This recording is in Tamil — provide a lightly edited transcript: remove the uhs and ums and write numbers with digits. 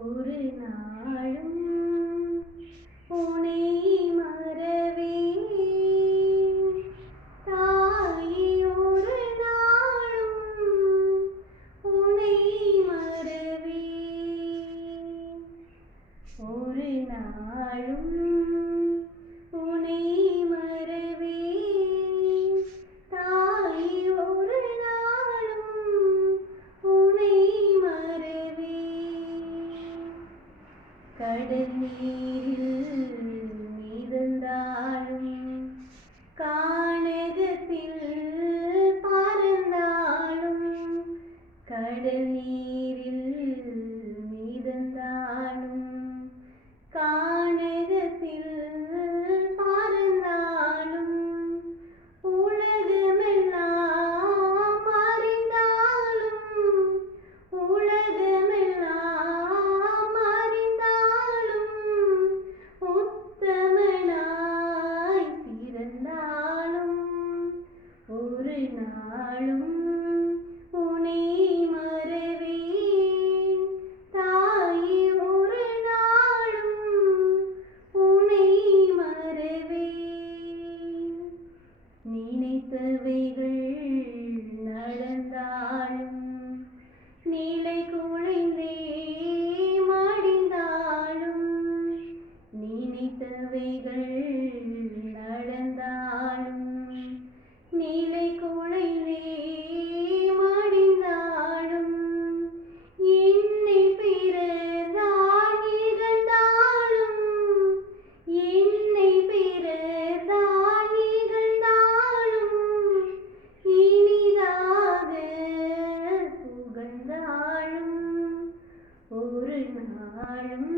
ஒரு நாளும் உனை மறவேன் தாயே, ஒரு நாளும் உனை மறவேன். ஒரு நாளும் உனை மறவேன் தாயே, ஒரு நாளும் உனை மறவேன். கடல் நீரில் மிதந்தாலும் கானகத்தில் பறந்தாலும், கடல் நீரில் மிதந்தாலும் கானகத்தில் பறந்தாலும், உலகமெல்லாம் அறிந்தாலும், உலகமெல்லாம் அறிந்தாலும், உத்தமனாய் பிறந்தாலும், ஒரு நாளும் உனை மறவேன் தாயே, ஒரு நாளும் உனை மறவேன். நினைத்தவைகள் நடந்தாலும், நிலை குலைந்தே மடிந்தாலும், நினைத்தவைகள் நடந்தாலும், நிலை குலைந்தே மடிந்தாலும், என்னை பிறர்தான் இகழ்ந்தாலும், என்னை பிறர்தான் இகழ்ந்தாலும், இனிதாக புகழ்ந்தாலும், ஒரு நாளும்